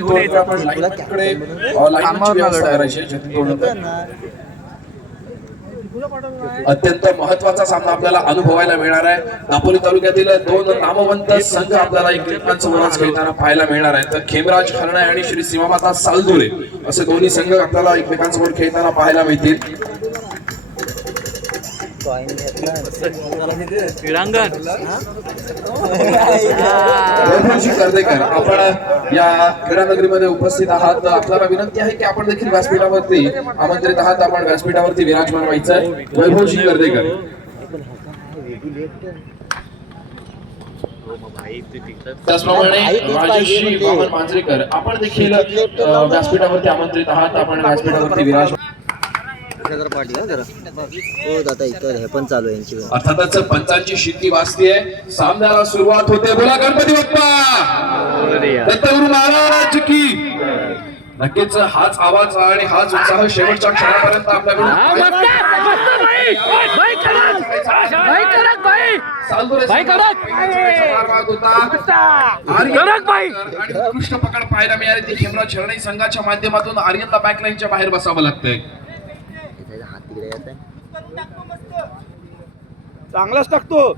आपण लाईनकडे लाईनची व्यवस्था करायची आहे जतीन तोडणकर. अत्यंत महत्वाचा सामना आपल्याला अनुभवायला मिळणार आहे. दापोली तालुक्यातील दोन नामवंत संघ आपल्याला एकमेकांसमोरच खेळताना पाहायला मिळणार आहेत. तर खेमराज हरणे आणि श्री सीमामाता सालदुरे असे दोन्ही संघ आपल्याला एकमेकांसमोर खेळताना पाहायला मिळतील. क्रीडांगण वैभवजी कर्देकर आपण या क्रीडा नगरीमध्ये उपस्थित आहात. आपल्याला विनंती आहे की आपण देखील व्यासपीठावरती आमंत्रित आहात. आपण व्यासपीठावरती विराजमान व्हायचं आहे. वैभवजी कर्देकर. त्याचप्रमाणे राजश्री वामन मांजरेकर आपण देखील व्यासपीठावरती आमंत्रित आहात. आपण व्यासपीठावरती विराजमान. अर्थातच पंचांची शिट्टी वाजतीये. सामन्याला सुरुवात होते. बोला गणपती बाप्पा दत्तगुरु महाराज की. नक्कीच हाच आवाज आणि हाच उत्साह शेवटच्या क्षणापर्यंत आपल्याकडून उत्कृष्ट पकड पाहायला मिळाली. ती खेमराज हरणे संघाच्या माध्यमातून आर्यनला बॅकलाईनच्या बाहेर बसावं लागतंय. चांगलाच टाकतो.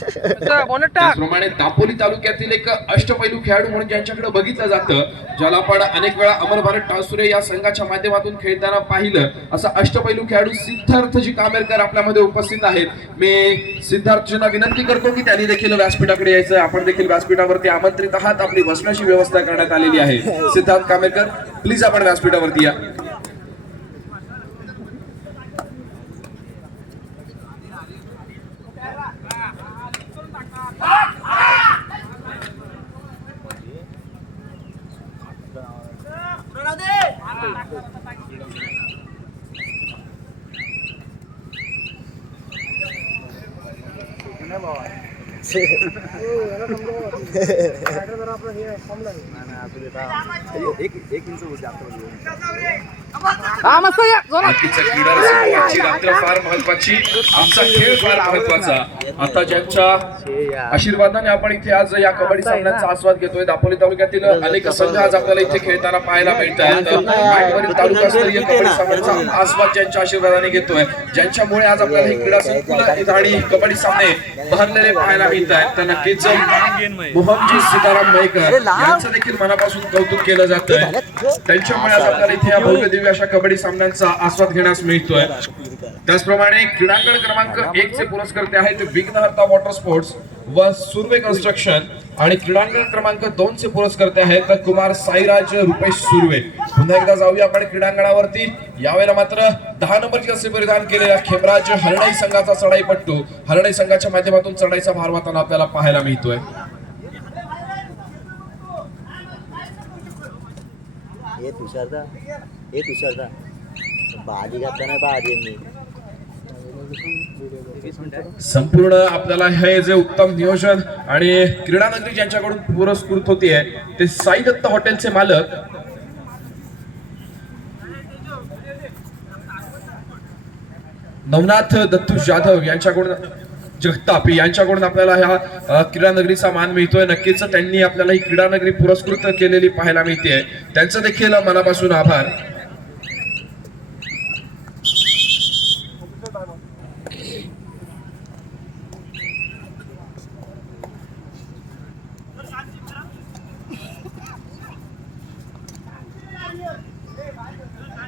त्याचप्रमाणे दापोली तालुक्यातील एक अष्टपैलू खेळाडू म्हणून ज्यांच्याकडे बघितलं जातं, ज्याला आपण अनेक वेळा अमर भारत टासुरे या संघाच्या माध्यमातून खेळताना पाहिलं, असा अष्टपैलू खेळाडू सिद्धार्थजी कामेरकर आपल्यामध्ये उपस्थित आहेत. मी सिद्धार्थजींना विनंती करतो की त्यांनी देखील व्यासपीठाकडे यायचं. आपण देखील व्यासपीठावरती आमंत्रित आहात. आपली बसण्याची व्यवस्था करण्यात आलेली आहे. सिद्धार्थ कामेरकर प्लीज आपण व्यासपीठावरती या. फार महत्वाची, आमचा खेळ फार महत्वाचा. आता ज्यांच्या आशीर्वादाने आपण इथे आज या कबड्डी सामन्याचा आस्वाद घेतोय. दापोली तालुक्यातील अनेक संघ आज आपल्याला इथे खेळताना पाहायला मिळत आहेत. तालुकास्तरीय कबड्डी सामन्याचा आस्वाद ज्यांच्या आशीर्वादाने घेतोय, ज्यांच्यामुळे आज आपल्याला ही क्रीडा संकुल आणि कबड्डी सामने भरलेले पाहायला मिळत आहेत. तर नक्कीच मोहनजी सीताराम मयेकर यांचं देखील मनापासून कौतुक केलं जातंय. त्यांच्यामुळे आज आपल्याला इथे या भव्य दिव्य अशा कबड्डी सामन्यांचा आस्वाद घेण्यास मिळतोय. त्याचप्रमाणे क्रीडांगण क्रमांक 1 चे पुरस्कर्ते आहेत विघ्नहर्ता वॉटर स्पोर्ट्स व सुर्वे कन्स्ट्रक्शन आणि क्रीडांगण क्रमांक 2 चे पुरस्कर्ते आहेत कुमार साईराज रुपेश सुर्वे. पुन्हा एकदा जाऊया आपण क्रीडांगणावरती. यावेळेला मात्र 10 नंबरची जर्सी परिधान केलेल्या खेमराज हरणे संघाचा चढाईपट्टू हरणे संघाच्या माध्यमातून चढाईचा भार वाहताना आपल्याला पाहायला मिळतोय. संपूर्ण आपल्याला हे जे उत्तम नियोजन आणि क्रीडा नगरी ज्यांच्याकडून पुरस्कृत होतीये ते साई दत्त हॉटेलचे मालक नवनाथ दत्तू जाधव यांच्याकडून जगताप यांच्याकडून आपल्याला ह्या क्रीडा नगरीचा मान मिळतोय. नक्कीच त्यांनी आपल्याला ही क्रीडा नगरी पुरस्कृत केलेली पाहायला मिळते. त्यांचं देखील मनापासून आभार.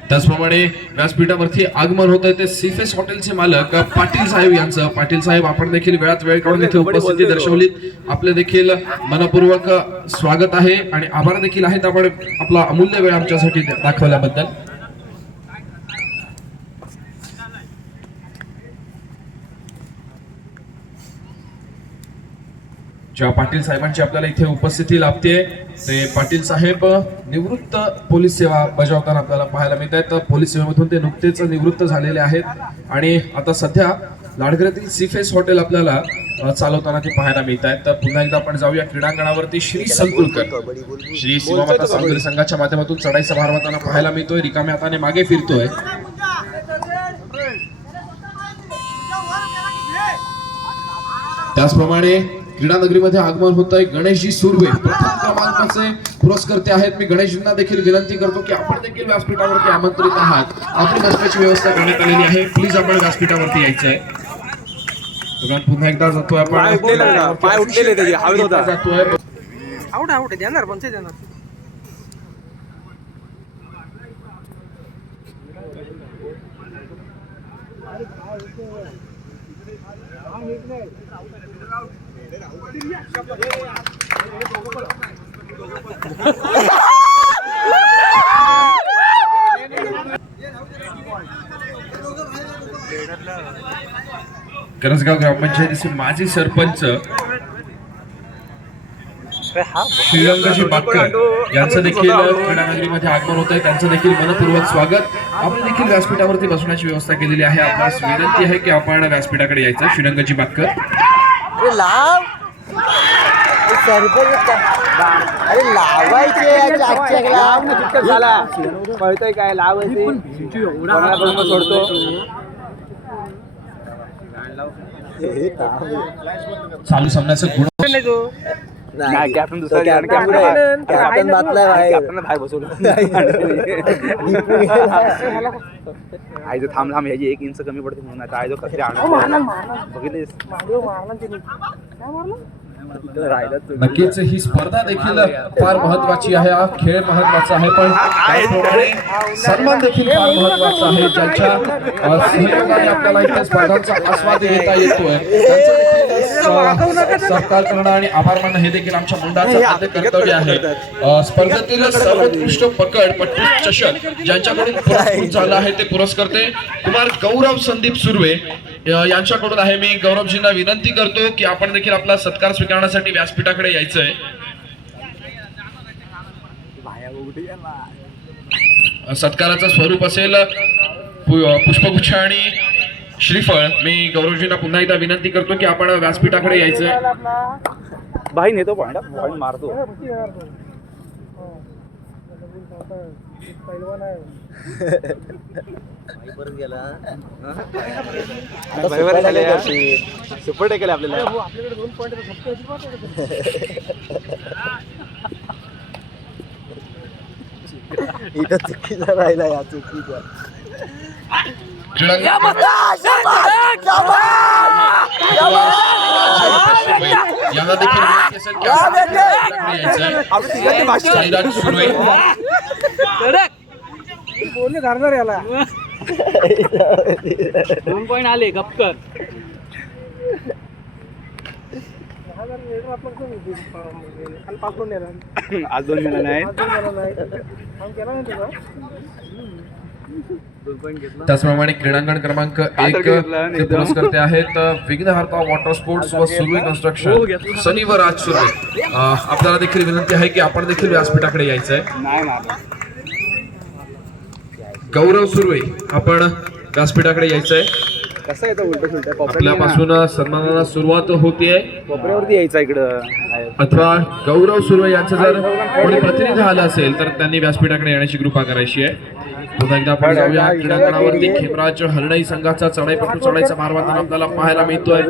त्याचप्रमाणे व्यासपीठावरती आगमन होत आहे ते सीफेस हॉटेलचे मालक पाटील साहेब यांचं. पाटील साहेब आपण देखील वेळात वेळ काढून इथे उपस्थिती दर्शवली. आपले देखील मनपूर्वक स्वागत आहे आणि आभार देखील आहेत आपण आपला अमूल्य वेळ आमच्यासाठी दाखवल्याबद्दल. ज्या पाटील साहेबांची आपल्याला इथे उपस्थिती लाभते ते पाटील साहेब निवृत्त पोलीस सेवा बजावताना आपल्याला पाहायला मिळत आहेत. पोलीस सेवेमधून ते नुकतेच निवृत्त झालेले आहेत आणि आता सध्या लाडघरातील सीफेस हॉटेल आपल्याला चालवताना ते पाहायला मिळत आहेत. तर पुन्हा एकदा आपण जाऊया क्रीडांगणावरती. श्री संकुलकर श्री सीमामाता सालदुरे संघाच्या माध्यमातून चढाईचा भार वाहताना पाहायला मिळतोय. रिकाम्या हाताने मागे फिरतोय. त्याचप्रमाणे क्रीडा नगरीमध्ये आगमन होत आहे गणेशजी सुर्वे. प्रथम क्रमांकाचे पुरस्कर्ते आहेत. मी गणेशजींना देखील विनंती करतो की आपण देखील व्यासपीठावरती आमंत्रित आहात. आपली बसण्याची व्यवस्था करण्यात आलेली आहे. प्लीज आपण व्यासपीठावरती यायचं आहे. पुन्हा एकदा जातोय आपण. पाय उठलेले त्याचे हवेत होता. जातोय आउट देणार पण देणार. करंजगाव ग्रामपंचायतीचे माजी सरपंच श्रीरंगजी बाकर यांचं देखील क्रीडानगरीमध्ये आगमन होत आहे. त्यांचं देखील मनपूर्वक स्वागत. आपण देखील व्यासपीठावरती बसण्याची व्यवस्था केलेली आहे. आपल्यास विनंती आहे की आपण व्यासपीठाकडे यायचं. श्रीरंगजी बाकर कळतंय काय लावायचे सोडतो. चालू सामन्याचं गुण नाही कॅप्टन दुसरा कॅप्टन बाहेर बसवलं. आयजो थांब ह्याची 1 इंच कमी पडते म्हणून आता आयजो कसे बघितले. नक्कीच ही स्पर्धा देखील फार महत्वाची आहे. हा खेळ महत्वाचा आहे पण त्याचप्रमाणे सन्मान देखील फार महत्वाचा आहे. ज्यांच्या सहयोगाने आपल्याला इथे स्पर्धांचा आस्वाद घेता येतोय त्यांचं देखील सत्कार करणं आणि आभार मानणं हे देखील आमच्या मंडळाचं आद्य कर्तव्य आहे. स्पर्धेतील सर्वोत्कृष्ट पकड पट्टू चषक ज्यांच्याकडून पुरस्कृत झाला आहे ते पुरस्कर्ते कुमार गौरव संदीप सुर्वे यांच्याकडून आहे. मी गौरवजींना विनंती करतो की आपण देखील आपला सत्कार स्वीकारण्यासाठी व्यासपीठाकडे यायचंय. सत्काराचं स्वरूप असेल पुष्पगुच्छ आणि श्रीफळ. मी गौरवजींना पुन्हा एकदा विनंती करतो की आपण व्यासपीठाकडे यायचंय. भाई नेतो पॉइंट मारतो. सुपर टेकल आपल्याला. इथं चुकीचा राहिला या चुकीचा. यांना देखील बोलले धरणार याला 2 पॉइंट आले गपकर. आज 2 मिळाला नाही. त्याचप्रमाणे क्रीडांगण क्रमांक 1 चे पुरस्कर्ते आहेत विघ्नहर्ता वॉटर स्पोर्ट्स व सुर्वे कन्स्ट्रक्शन सनी व राज सुर्वे. आपल्याला देखील विनंती आहे की आपण देखील व्यासपीठाकडे यायचंय. गौरव सुर्वे आपण व्यासपीठाकडे यायचंय. कसं येतं उलट आपल्यापासून सन्मानाला सुरुवात होतीये. कोपऱ्यावरती यायचं इकडं. अथवा गौरव सुर्वे यांचं जर कोणी प्रतिनिधी आलं असेल तर त्यांनी व्यासपीठाकडे येण्याची कृपा करायची आहे. पुन्हा एकदा आपण जाऊया क्रीडांगणावरती. खेमराज हरणाई संघाचा चढाईपटू चढाईचा मारवादन आपल्याला पाहायला मिळतोय.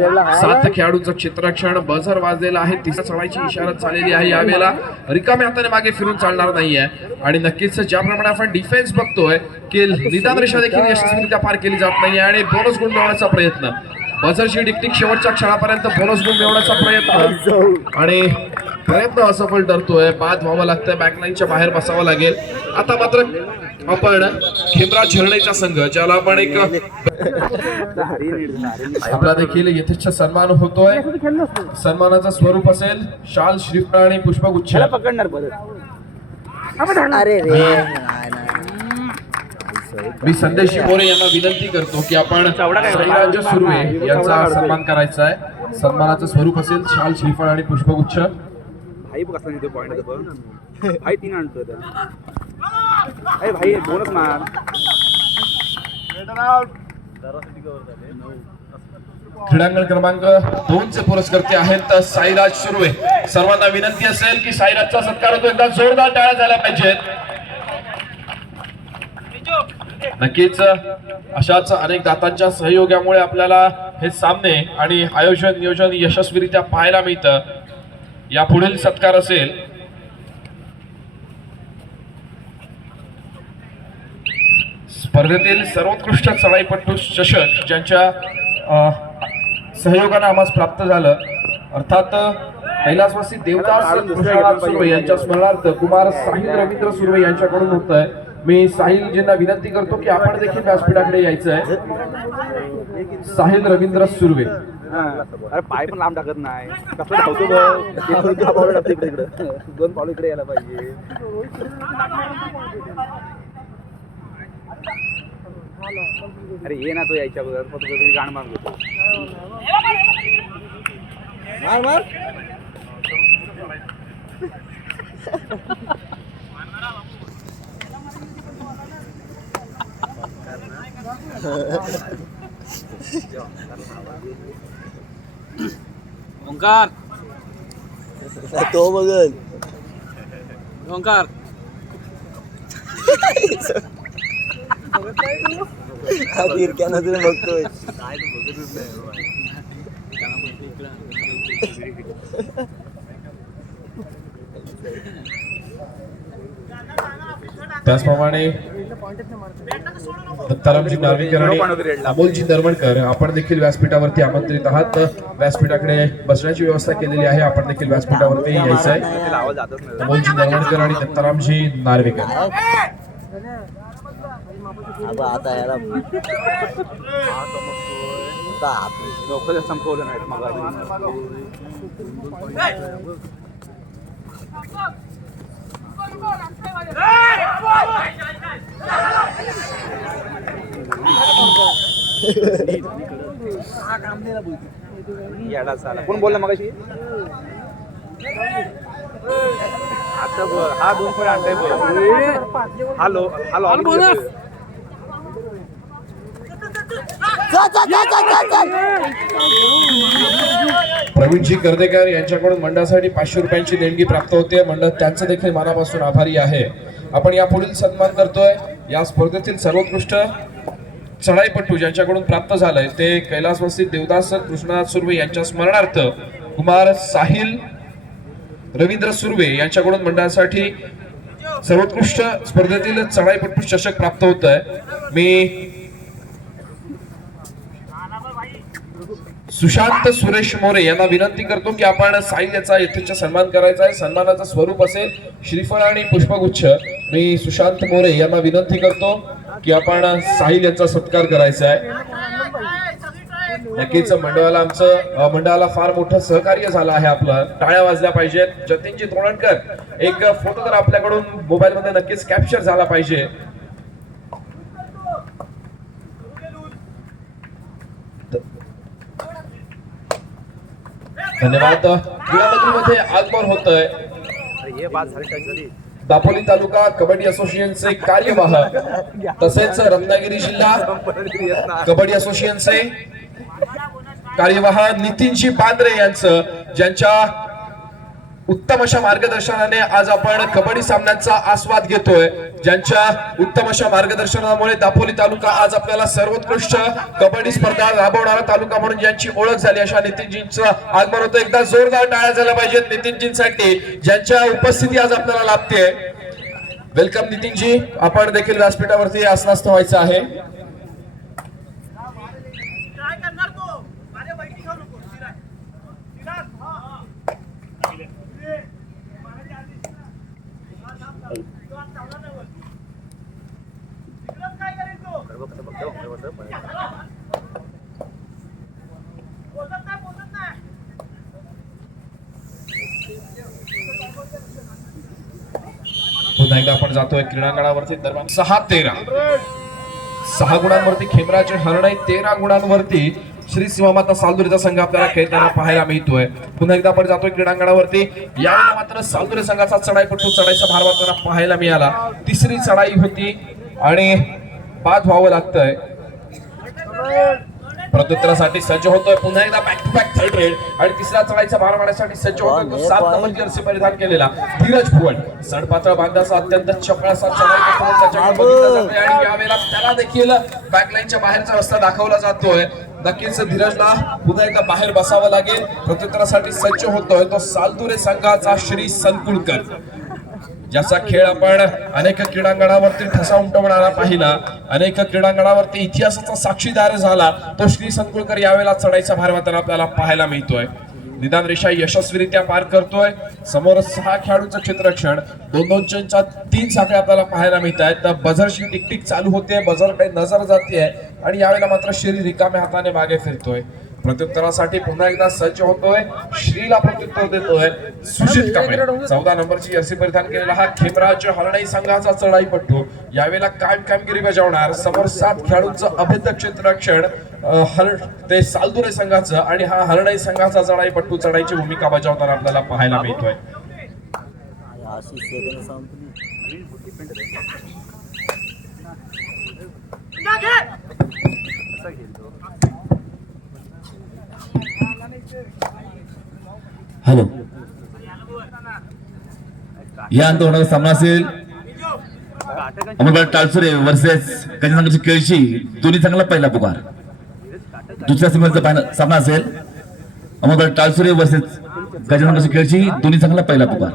7 खेळाडूंचं क्षेत्ररक्षण बझर वाजलेला आहे. 3 चढाईची इशारत झालेली आहे. यावेळेला रिकाम्या हाताने मागे फिरून चालणार नाहीये. आणि नक्कीच ज्याप्रमाणे आपण डिफेन्स बघतोय की निदान रेषा देखील यशस्वीरित्या पार केली जात नाहीये आणि बोनस गुण मिळवण्याचा प्रयत्न. बझरची डिक्टिक शेवटच्या क्षणापर्यंत बोनस गुण मिळवण्याचा प्रयत्न आणि प्रयत्न असफल ठरतोय. बाद व्हावं लागतंय. बॅकलाईनच्या बाहेर बसावं लागेल. आता मात्र आपण खेमराज हरणाईचा संघ ज्याला आपण एक आपला देखील यथेच्छ सन्मान होतोय. सन्मानाचं स्वरूप असेल शाल श्रीफळ आणि पुष्पगुच्छ. पकडणार मी संदेश मोरे यांना विनंती करतो की आपण श्रीराज सुर्वे यांचा सन्मान करायचा आहे. सन्मानाचं स्वरूप असेल शाल श्रीफळ आणि पुष्पगुच्छ. भाई बघ कसं पॉइंट भाई 3 आणतोय. अरे भाई बोनस मार. क्रीडांगण क्रमांक 2 चे पुरस्कर्ते आहेत साईराज सुर्वे. सर्वांना विनंती असेल की साईराजचा सत्कार होतो. एकदा जोरदार टाळ्या झाल्या पाहिजेत. नक्कीच अशाच अनेक दातांच्या सहयोगामुळे आपल्याला हे सामने आणि आयोजन नियोजन यशस्वीरित्या पाहायला मिळतं. यापुढील सत्कार असेल स्पर्धेतील सर्वोत्कृष्ट चढाईपटू चषक ज्यांच्या सहयोगाने आम्हास प्राप्त झालं, अर्थात कैलासवासी देवदास कृष्णनाथ सुर्वे यांच्या स्मरणार्थ कुमार साहिल रवींद्र सुर्वे यांच्याकडून होत आहे. मी साहिलजींना विनंती करतो की आपण देखील व्यासपीठाकडे यायचं आहे. साहिल रवींद्र सुर्वे. अरे पाय पण लांब टाकत नाही, कसं धावतो बघ. इकडे दोन पावलं इकडे यायला पाहिजे. अरे ये ना तो यायच्या बरोबर फक्त तुझी गाण मागतो. मार मार. ओंकार तो बघल ओंकार हा तिरक्यानं तुला बघतोय. त्याचप्रमाणे दत्तारामजी नार्वेकर आणि अमोलजी दरवणकर आपण देखील व्यासपीठावरती आमंत्रित आहात. व्यासपीठाकडे बसण्याची व्यवस्था केलेली आहे, आपण देखील व्यासपीठावरती यायचं आहे. आवाज जातच नाही. अमोलजी दरवणकर आणि दत्तारामजी नार्वेकर. आता याला लवकर संपवलं नाही मग. येडा झाला. कोण बोलला मगाशी? आता हा 2 पॉईंट आणताय बघ. Hello hello. प्रवीणजी कर्देकर यांच्याकडून मंडळासाठी 500 रुपयांची देणगी प्राप्त होते. मंडळ त्यांचं देखील मनापासून आभारी आहे. आपण यापुढील सन्मान करतोय. या स्पर्धेतील सर्वोत्कृष्ट चढाईपटू ज्यांच्याकडून प्राप्त झालंय ते कैलासवासी देवदास कृष्णनाथ सुर्वे यांच्या स्मरणार्थ कुमार साहिल रवींद्र सुर्वे यांच्याकडून मंडळासाठी सर्वोत्कृष्ट स्पर्धेतील चढाईपटू चषक प्राप्त होत आहे. मी सुशांत सुरेश मोरे यांना विनंती करतो की आपण साहिल याचा यथेच्छ सन्मान करायचा आहे. सन्मानाचं स्वरूप असेल श्रीफळ आणि पुष्पगुच्छ. मी सुशांत मोरे यांना विनंती करतो की आपण साहिल यांचा सत्कार करायचा आहे. नक्कीच मंडळाला फार मोठं सहकार्य झालं आहे. आपलं टाळ्या वाजल्या पाहिजेत. जतीनजी तोळणकर एक फोटो तर आपल्याकडून मोबाईल मध्ये नक्कीच कॅप्चर झाला पाहिजे. धन्यवाद. क्रीडानगरीमध्ये आगमन होतंय. हे बात झाली. दापोली तालुका कबड्डी असोसिएशनचे कार्यवाह तसेच रत्नागिरी जिल्हा कबड्डी असोसिएशनचे कार्यवाह नितीनजी बांद्रे यांचं ज्यांच्या उत्तम अशा मार्गदर्शनाने आज आपण कबड्डी सामन्यांचा आस्वाद घेतोय. ज्यांच्या उत्तम अशा मार्गदर्शनामुळे दापोली तालुका आज आपल्याला सर्वोत्कृष्ट कबड्डी स्पर्धा राबवणारा तालुका म्हणून ज्यांची ओळख झाली अशा नितीनजींचं आगमन होतं. एकदा जोरदार टाळ्या झाल्या पाहिजेत नितीनजींसाठी ज्यांच्या उपस्थिती आज आपल्याला लाभते. वेलकम नितीनजी. आपण देखील व्यासपीठावरती आसनस्थ व्हायचं आहे. पुन्हा एकदा आपण जातोय क्रीडांगणावरती. दरम्यान 6 गुणांवरती खेमराज हरणाई, 13 गुणांवरती श्री शिवमाता सालदुरेचा संघ आपल्याला खेळताना पाहायला मिळतोय. पुन्हा एकदा आपण जातोय क्रीडांगणावरती. यावेळेला मात्र सालदुरे संघाचा चढाईपटू चढाईचा भार वाचताना पाहायला मिळाला. तिसरी चढाई होती आणि बाद व्हावं लागतंय. प्रत्युत्तरासाठी सज्ज होतोय. पुन्हा एकदा back to back third raid आणि तिसऱ्या चढाईचा भार मारण्यासाठी सज्ज होतोय तो 7 नंबर जर्सी परिधान केलेला धीरज भुवन. सडपातळ बांधाचा अत्यंत चपळ असा चढाई त्याच्याकडे बघितला जातोय आणि यावेळेला त्याला देखील बॅकलाईनच्या बाहेरचा रस्ता दाखवला जातोय. नक्कीच धीरजला पुन्हा एकदा बाहेर बसावं लागेल. प्रत्युत्तरासाठी सज्ज होतोय तो सालदुरे संघाचा श्री संकुळकर. ज्याचा खेळ आपण अनेक क्रीडांगणावरती ठसा उमटवणारा पाहिला, अनेक क्रीडांगणावरती इतिहासाचा साक्षीदार झाला, तो श्री संकुळकर यावेळेला चढाईचा भार वाहताना आपल्याला पाहायला मिळतोय. निदान रेषा यशस्वीरित्या पार करतोय. समोर 6 खेळाडूंचं क्षेत्ररक्षण, 2-2च्या 3 साखळ्या आपल्याला पाहायला मिळत आहेत. तर बझरची टिकटिक चालू होते, बझरकडे नजर जाते आणि यावेळेला मात्र श्री रिकाम्या हाताने मागे फिरतोय. प्रत्युत्तरासाठी पुन्हा एकदा सज्ज होतोय. श्रीला प्रत्युत्तर देतोय सुजित कांबळे. 14 नंबरची जर्सी परिधान केलेला हा खेमराज हरणाई संघाचा चढाईपट्टू यावेळेला कायम कामगिरी बजावणार. समोर 7 खेळाडूंचं अभेद्य क्षेत्ररक्षण ते सालदुरे संघाचं आणि हा हरणाई संघाचा चढाईपट्टू चढाईची भूमिका बजावताना आपल्याला पाहायला मिळतोय. आशिष सेकंद संपली. हॅलो, या अंत होणारा सामना असेल अमोलबाई टालसुरे वर्सेस गजनगरची केळशी. दोन्ही चांगला पहिला पुकार. दुसऱ्या सेमीचा सामना असेल अमोलबाई टालसुरे वर्सेस गजनगरची केळशी. दोन्ही चांगला पहिला पुकार.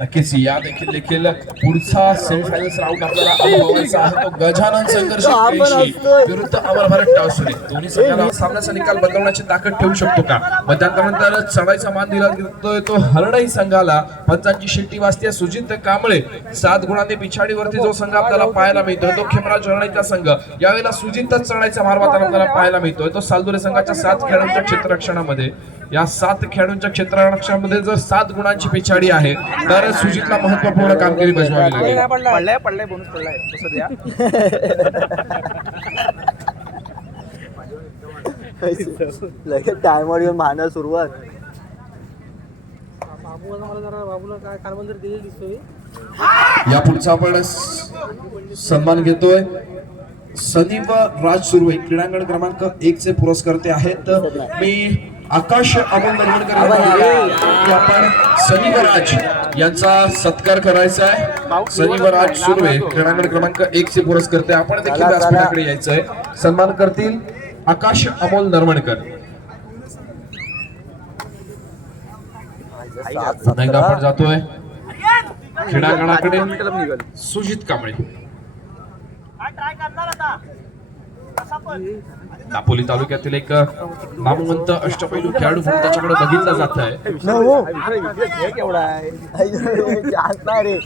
नक्कीच या देखील पुढचा सेमीफायनल्स राऊंड आपल्याला अनुभवायचा आहे. तो गजानन संघर्ष केळशी विरुद्ध अमर भारत टाळसुरे. दोन्ही संघाला सामन्याचा निकाल बदलण्याची ताकद ठेवू शकतो का? मध्यांतरानंतर चढाईचा मान दिला जातोय तो हरणाई संघाला. पंचांची शिट्टी वाजते. सुजित कांबळे 7 गुणांनी पिछाडीवरती जो संघ आपल्याला पाहायला मिळतोय तो खेमराज हरणाईचा संघ. यावेळेला सुजितच चढाईचा मार वाहताना आपल्याला पाहायला मिळतोय. तो सालदुरे संघाच्या 7 खेळाडूंच्या क्षेत्ररक्षणामध्ये. या 7 खेळाडूंच्या क्षेत्ररक्षणामध्ये जर 7 गुणांची पिछाडी आहे तर सुजितला महत्वपूर्ण कामगिरी बजावावी लागेल. पडलाय बोनस पडलाय तसं द्या. लगेच टायमर येऊन मारण्यास सुरुवात. या पुढचा आपण सन्मान घेतोय. सनीव राज सुर्वे क्रीडांगण क्रमांक 1 चे पुरस्कर्ते आहेत. मी आकाश अमोल नरवणकर आपण सनीव राज यांचा सत्कार करायचा आहे. सनीव राज सुर्वे क्रीडांगण क्रमांक 1 चे पुरस्कर्ते. आपण देखील व्यासपीठाकडे यायचंय. सन्मान करतील आकाश अमोल नरवणकर. पुन्हा एकदा आपण जातोय क्रीडांगणाकडे. सुजित कांबळे दापोली तालुक्यातील एक नामवंत अष्टपैलू खेळाडू म्हणून त्याच्याकडे बघितलं जात आहे. केवढा आहे रे.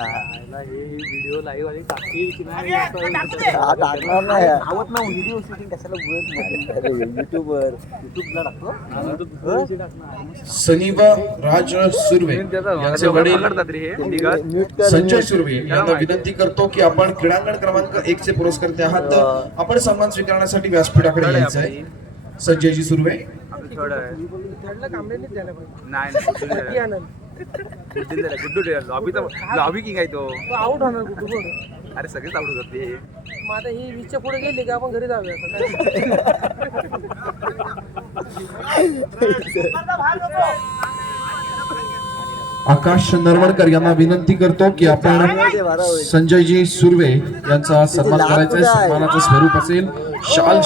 व्हिडिओ लाईव्ह आली सनीव राज सुर्वे यांचे वडील संजय सुर्वे यांना विनंती करतो की आपण क्रीडांगण क्रमांक 1 चे पुरस्कर्ते आहात. आपण सन्मान स्वीकारण्यासाठी व्यासपीठाकडे यायचं आहे. संजयजी सुर्वे. लॉबी किंग आहे तो. आउट होणार गुड्डू. अरे सगळेच आउट होतात ते. मग आता ही 20च्या पुढे गेली की आपण घरी जाऊया. आकाश नरवणकर यांना विनंती करतो की आपण संजयजी सुर्वे यांचा सन्मान करायचा आहे. सन्मानाचं स्वरूप असेल शाल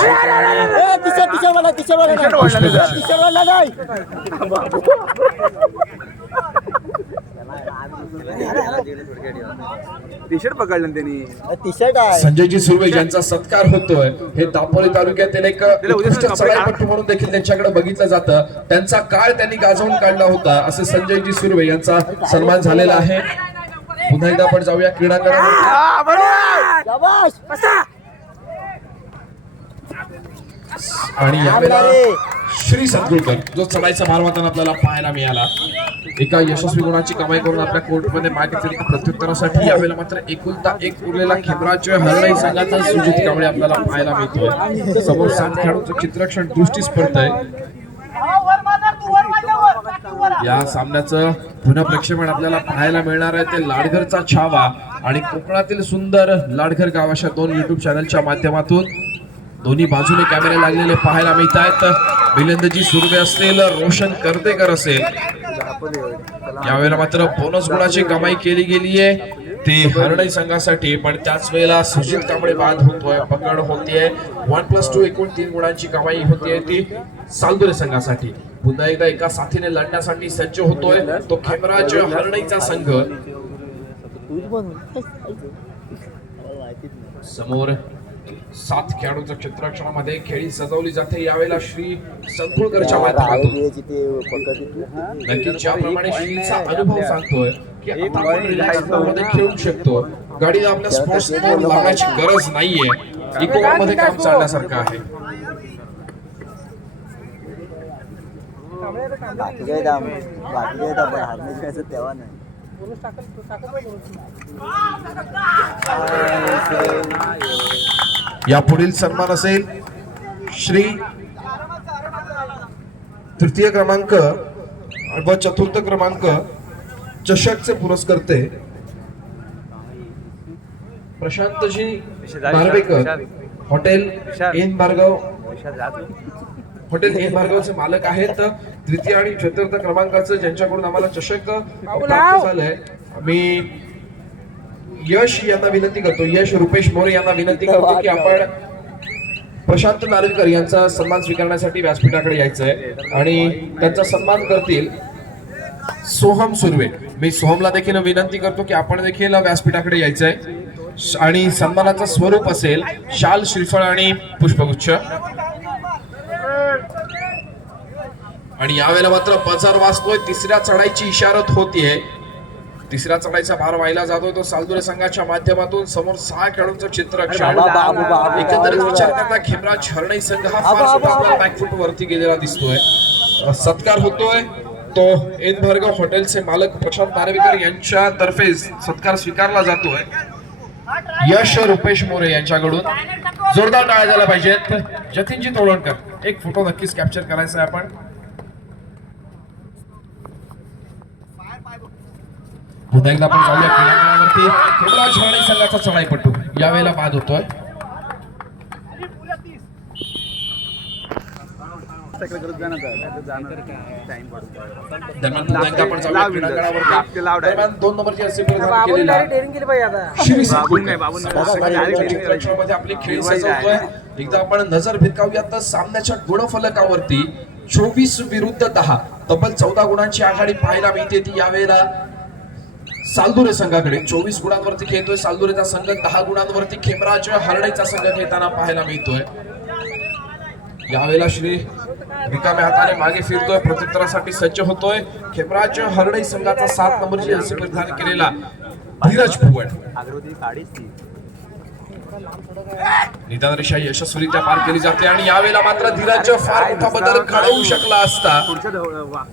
टी शर्ट पकडलं त्यांनी. टी शर्ट आहे. संजयजी सुर्वे यांचा सत्कार होतोय. हे दापोली तालुक्यातील एक उत्कृष्ट चढाईपट्टू म्हणून देखील त्यांच्याकडे बघितलं जातं. त्यांचा काळ त्यांनी गाजवून काढला होता. असे संजयजी सुर्वे यांचा सन्मान झालेला आहे. पुन्हा एकदा आपण जाऊया क्रीडांगणावर. आणि यावेळेला श्री संकुळकर जो चढाईचा भार वाहताना आपल्याला पाहायला मिळाला. एका यशस्वी गुणाची कमाई करून आपल्या कोर्टमध्ये मागितलेली प्रत्युत्तरासाठी यावेळेला मात्र एकुलता एक उरलेला खेमराज हरणाई संघाचा सुजित कांबळे आपल्याला पाहायला मिळतोय. समोर 7 खेळाडूंचं चित्ररक्षण दृष्टीस पडतंय. या सामन्याचं पुन्हा प्रक्षेपण आपल्याला पाहायला मिळणार आहे ते लाडघरचा छावा आणि कोकणातील सुंदर लाडघर गाव अशा 2 युट्यूब चॅनलच्या माध्यमातून. दोन्ही बाजूने कॅमेरे लागलेले पाहायला मिळत आहेत. बिलेंदजी सुर्वे असतील, रोशन कर्तेकर असेल. यावेळेला मात्र बोनस गुणाची कमाई केली गेली आहे. ती हरणाई संघासाठी, पण त्याच वेळेला सुजित कांबळे बाद होतोय, पकड होतीये. 1+2 एकूण 3 गुणांची कमाई होतीये ती सालदुरे संघासाठी. पुन्हा एकदा एका साथीने लढण्यासाठी सज्ज होतोय तो खेमराज हरणाईचा संघ. तूच बनवून समोर 7 खेळाडूंच्या चित्रक्षणामध्ये खेळी सजवली जाते. यावेळेला श्री संकुळकरच्या माध्यमातून नक्कीच ज्याप्रमाणे श्रीचा अनुभव सांगतोय की आता आपण रिलॅक्स मध्ये खेळू शकतो, गाडीला आपल्या स्पोर्ट्स मोड लावण्याची गरज नाहीये, इको मध्ये काम चालण्यासारखं आहे. तेव्हा नाही या पुढील सन्मान असेल श्री तृतीय क्रमांक व चतुर्थ क्रमांक चषकचे पुरस्कर्ते Prashantji Narvekar, hotel N Bhargav, hotel N भार्गवचे मालक आहेत. तृतीय आणि चतुर्थ क्रमांकाचं ज्यांच्याकडून आम्हाला चषक प्राप्त झालंय, मी यश यांना विनंती करतो, यश रुपेश मोरे यांना विनंती करतो की आपण प्रशांत नार्वेकर यांचा सन्मान स्वीकारण्यासाठी व्यासपीठाकडे यायचंय आणि त्यांचा सन्मान करतील सोहम सुर्वे. मी सोहमला देखील विनंती करतो की आपण देखील व्यासपीठाकडे यायचंय आणि सन्मानाचं स्वरूप असेल शाल, श्रीफळ आणि पुष्पगुच्छ. आणि यावेळेला मात्र बजार वाजतोय, तिसऱ्या चढाईची इशारत होतीये. तिसऱ्या चढाईचा भार व्हायला जातोय तो सालदुरे संघाच्या माध्यमातून. समोर 6 खेळाडूंचं चित्रक्षण. एकंदरीत विचार करता खेमराज हरणाई संघ हा फार सुद्धा बॅकफूट वरती गेलेला दिसतोय. सत्कार होतोय तो एन भार्गव हॉटेलचे मालक प्रशांत नार्वेकर यांच्या तर्फे सत्कार स्वीकारला जातोय यश रुपेश मोरे यांच्याकडून. जोरदार टाळ्या झाल्या पाहिजेत. जतीनजी तोडणकर, एक फोटो नक्कीच कॅप्चर करायचा आहे आपण. पुन्हा एकदा आपण जाऊया क्रीडांगणावरती. खेमराज हरणाई संघाचा चढाईपटू यावेळेला बाद होतोय. दरम्यान पुन्हा एकदा आपण जाऊया क्रीडांगणावरती. दरम्यान 2 नंबरची असे परिधान केलेला श्री चित्रक्षणामध्ये आपली खेळी सजवतोय. एकदा आपण नजर भिरकावूया तर सामन्याच्या गुणफलकावरती 24 विरुद्ध 10 तब्बल 14 गुणांची आघाडी पाहायला मिळते. ती यावेळेला सालदुरे संघाकडे 24 गुणांवरती खेळतोय सालदुरेचा संघ, 10 गुणांवरती खेमराज हरणाईचा संघ खेळताना पाहायला मिळतोय. यावेळेला श्री रिकाम्या हाताने मागे फिरतोय, प्रत्युत्तरासाठी सज्ज होतोय खेमराज हरणाई संघाचा 7 नंबरची जर्सी परिधान केलेला धीरज भुवन. निदान रेषा यशस्वीरित्या पार केली जाते आणि यावेळेला मात्र धीरज फार मोठा बदल घडवू शकला असता,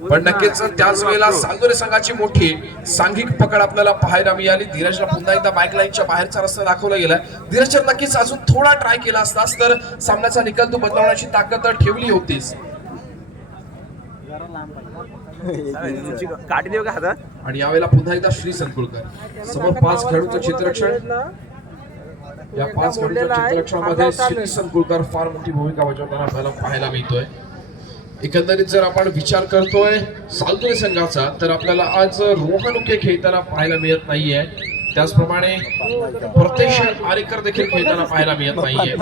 पण नक्कीच त्याच वेळेला सालदुरे संघाची मोठी सांघिक पकड आपल्याला पाहायला मिळाली. धीरजला पुन्हा एकदा बॅक लाईनच्या बाहेरचा रस्ता दाखवला गेला. धीरजने नक्कीच अजून थोडा ट्राय केला असताच तर सामन्याचा निकाल तो बदलवण्याची ताकद ठेवली होतीच. आणि यावेळेला पुन्हा एकदा श्री संकुळकर. समोर 5 खेळाडूंचं चित्रक्षण. या 5 खेळाडूंच्या चित्रक्षणामध्ये श्री संकुळकर फार मोठी भूमिका बजावताना आपल्याला पाहायला मिळतोय. एकंदरीत जर आपण विचार करतोय सालदुरे संघाचा तर आपल्याला आज रोहनुके खेळताना पाहायला मिळत नाहीये. त्याचप्रमाणे प्रत्यक्ष आरेकर देखील खेळताना पाहायला मिळत नाहीये.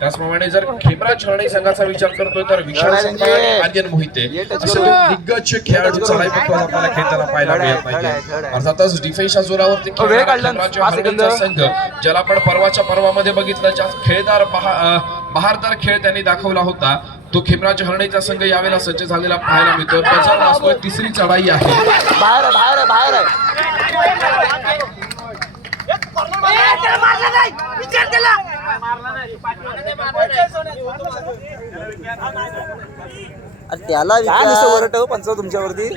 त्याचप्रमाणे जर खेमराज हरणाई संघाचा विचार करतोय तर विशाल आर्यन मोहिते असे दिग्गज खेळाडू चढाईपटू आपल्याला खेळताना पाहायला मिळत नाहीये. अर्थातच डिफेन्सच्या जोरावरती खेमराज हरणाईचा संघ ज्याला आपण परवाच्या पर्वामध्ये बघितलं, ज्या खेळदार बहारदार खेळ त्यांनी दाखवला होता, तो खेमराज हरणाईचा संघ यावेळेला सज्ज झालेला पाहायला मिळतोय. बजार वाजतोय, तिसरी चढाई आहे. त्याला ओरडत पंच तुमच्यावरती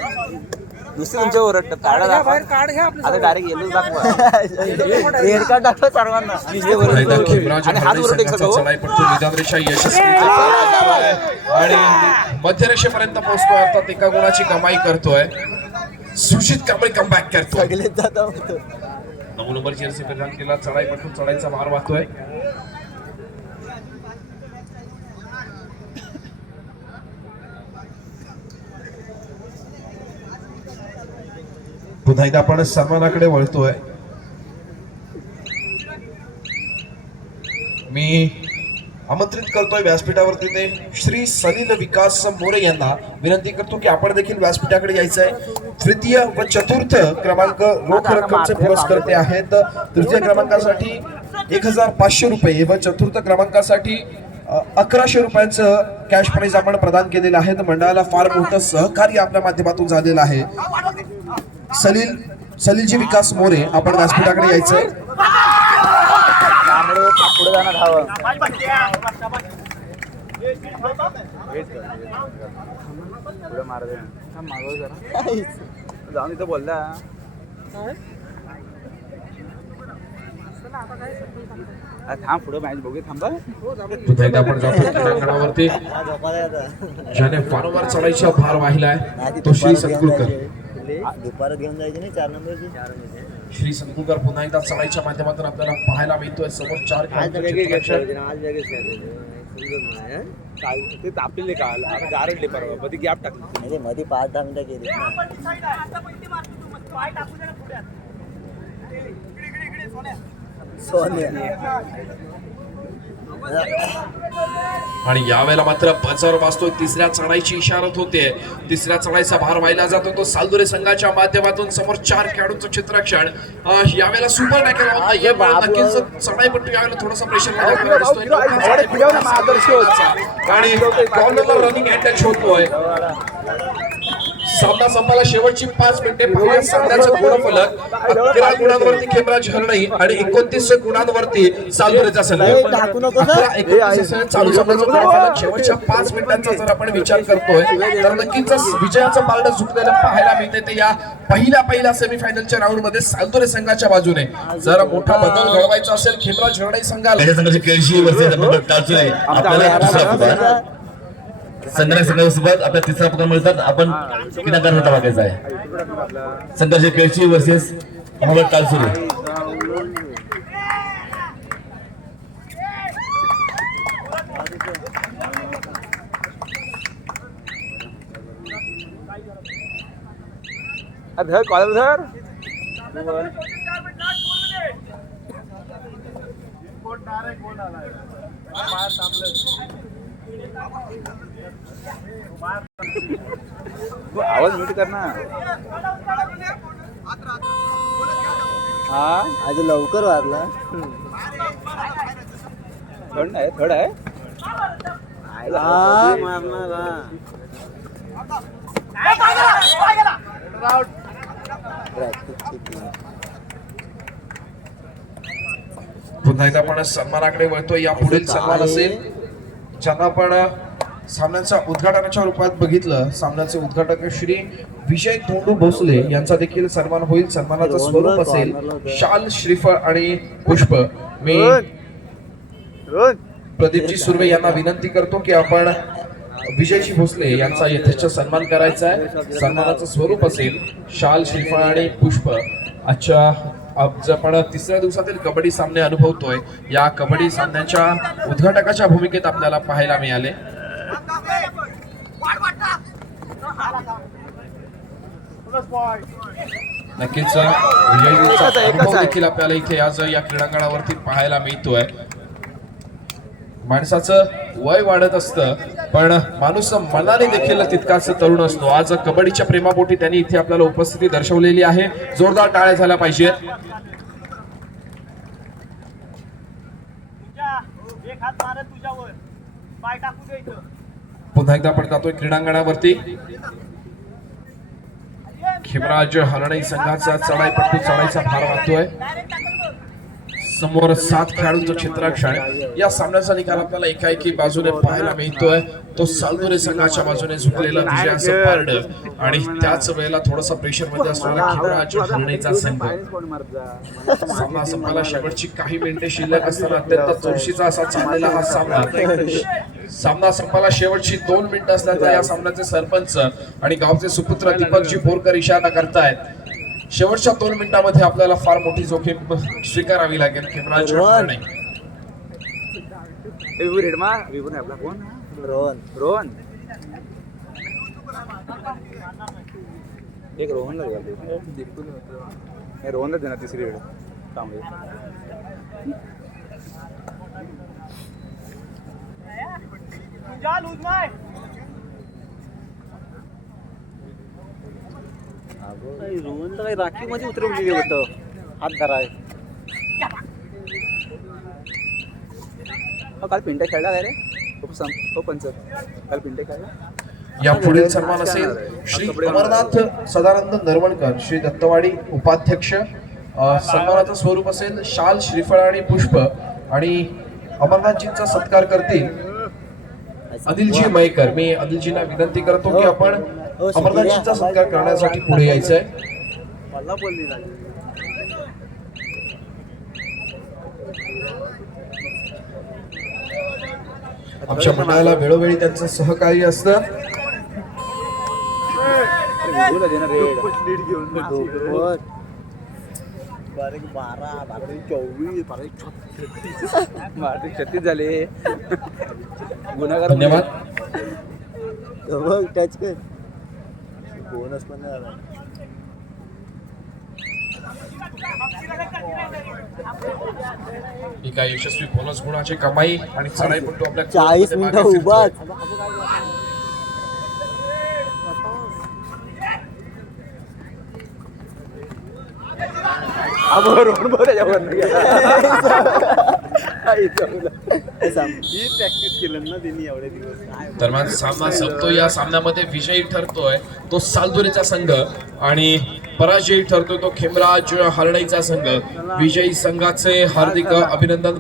दुसरी तुमच्या ओरडत आता डायरेक्ट येलो दाखवा रेड कार्ड दाखवा सर्वांना. आणि मध्यरेषेपर्यंत पोहोचतोय, अर्थात एका गुणाची कमाई करतोय. सुजित कांबळे कमबॅक करतोय. 9 नंबर जर्सी परिधान केला, चढाईपटून चढाईचा भार वाहतोय. पुन्हा एकदा आपण सन्मानाकडे वळतोय. मी आमंत्रित करतोय व्यासपीठावरती ते श्री सलील विकास मोरे यांना विनंती करतो की आपण देखील व्यासपीठाकडे यायचं आहे. तृतीय व चतुर्थ क्रमांक रोख रक्कमचे पुरस्कर्ते आहेत. तृतीय क्रमांकासाठी 1500 रुपये व चतुर्थ क्रमांकासाठी 1100 रुपयांचं कॅश प्राइज आपण प्रदान केलेलं आहे. मंडळाला फार मोठं सहकार्य आपल्या माध्यमातून झालेलं आहे. सलीलजी विकास मोरे आपण व्यासपीठाकडे यायचंय. पुढे जाणार हवं. पुढे मार दे. मागव जरा जाऊन इथं बोलला. थांब पुढे मॅच बघू. थांबा पुन्हा एकदा आपण जातो क्रीडांगणावरती. ज्याने वारंवार चढाईचा भार वाहिलाय तो श्री संकुलकर. दुपारात घेऊन जायची नाही 4 नंबरची. श्री संकुलकर पुन्हा एकदा चढाईच्या माध्यमातून आपल्याला पाहायला मिळतोय. समोर 4 ते तापलेले का आता गारडले परवा मध्ये गॅप टाकली. मध्ये 5-10 मिनिटं गेली. आणि यावेळेला मात्र बचावर वाजतोय. तिसऱ्या चढाईची इशारत होते. तिसऱ्या चढाईचा भार वाहिला जातो तो सालदुरे संघाच्या माध्यमातून. समोर 4 खेळाडूंचं चित्रक्षण. यावेळेला सुपर टॅकल होता. नक्कीच चढाईपट्टी यावेळेला थोडासा प्रेशर मध्ये दिसतोय आणि कॉर्नरला रनिंग अटॅच होतोय. सामना संपायला शेवटची 5 मिनिटे. पाहूया सामन्याचं गुणफलक. 11 गुणांवरती खेमराज हरणे आणि 29 गुणांवरती सालदुरेचा संघ. 11-29 चालू सामन्याचं गुणफलक. शेवटच्या 5 मिनिटांचा जर आपण विचार करतोय तर नक्कीच विजयाचं पारडं झुकलेलं पाहायला मिळते. ते या पहिल्या सेमीफायनलच्या राऊंड मध्ये सालदुरे संघाच्या बाजूने. जर मोठा बदल घडवायचा असेल खेमराज हरणे संघाला. संघाची केळशी वर्सेस टाळसुरे आपल्याला दुसरा पुकार. संघाच्या संघासोबत आपल्या तिसरा पुकार मिळतात. आपण किनाकार नोटा बघायचा आहे. संघाची केळशी वर्सेस टाळसुरे. धर कॉलर धर. आवाज म्यूट कर ना. हा आज लवकर वाजला. थर्ड आहे. पुन्हा एकदा आपण सन्मानाकडे वळतोय. या पुढील सन्मान असेल ज्यांना आपण सामन्याच्या उद्घाटनाच्या रूपात बघितलं. सामन्याचे उद्घाटक श्री विजय धोंडू भोसले यांचा देखील सन्मान होईल. सन्मानाचं स्वरूप असेल शाल, श्रीफळ आणि पुष्प. मी प्रदीपजी सुर्वे यांना विनंती करतो की आपण विजयजी भोसले यांचा यथेच्छ सन्मान करायचा आहे. सन्मानाचं स्वरूप असेल शाल, श्रीफळ आणि पुष्प. आजच्या आज आपण तिसऱ्या दिवसातील कबड्डी सामने अनुभवतोय. या कबड्डी सामन्याच्या उद्घाटकाच्या भूमिकेत आपल्याला पाहायला मिळाले. नक्कीच विजयीचा अनुभव देखील आपल्याला इथे आज या क्रीडांगणावरती पाहायला मिळतोय. माणसाचं वय वाढत असतं पण माणूस मनाने देखील तितकाच तरुण असतो. आज कबड्डीच्या प्रेमापोटी त्यांनी इथे आपल्याला उपस्थिती दर्शवलेली आहे. जोरदार टाळ्या झाल्या पाहिजेत. पुन्हा एकदा आपण जातोय क्रीडांगणावरती. खेमराज हरणे संघाचा चढाईपट्टी चढाईचा भार वाहतोय. समोर 7 खेळाडूंचं चित्रक्षण. या सामन्याचा निकाल आपल्याला एकाएकी बाजूने पाहायला मिळतोय. तो सालदुरे संघाच्या बाजूने झुकलेला विजयाचं पारडं आणि त्याच वेळेला थोडासा प्रेशर मध्ये असणारा खेमराज हरणेचा संघ. सामना संपायला शेवटची काही मिनिटे शिल्लक असताना अत्यंत चुरशीचा असा चाललेला हा सामना. सामना संपायला शेवटची 2 मिनिटं असल्याचा या सामन्याचे सरपंच आणि गावचे सुपुत्र दीपकजी बोरकर इशारा करतायत. शेवटच्या 2 मिनिटांमध्ये आपल्याला फार मोठी जोखीम स्वीकारावी लागेल. खेमराज हरणे आपला कोण रोहन एक रोहनला रोहनला देणार तिसरी वेळ. रोहन काही राखीव मध्ये उतरवली होतं हात धराय. काल पिंट्या खेळला काय रे हो पंच काल पिंट्या खेळला. या पुढील सन्मान असेल श्री अमरनाथ सदानंद नरवणकर, श्री दत्तवाडी उपाध्यक्ष. सन्मानाचं स्वरूप असेल शाल, श्रीफळ आणि पुष्प. आणि अमरनाथजींचा सत्कार करतील अदिलजी मयेकर. मी अदिलजींना विनंती करतो की आपण अमरनाथजींचा सत्कार करण्यासाठी पुढे यायचंय. आमच्या मंडळाला वेळोवेळी त्यांचं सहकार्य असतं. छत्तीस झाले. गुन्हागार धन्यवाद. टच कर बोनस पण नाही आला. ही काय यशस्वी बोनस गुणाची कमाई आणि चढाई पण तो आपल्या 40 मिनिटं उभाच. प्रॅक्टिस केलं ना त्यांनी एवढे दिवस. दरम्यान सामना संपतो. या सामन्यामध्ये विजयी ठरतोय तो सालदुरेचा संघ आणि पराजयी ठरतोय तो खेमराज हरणाईचा संघ. विजयी संघाचे हार्दिक अभिनंदन.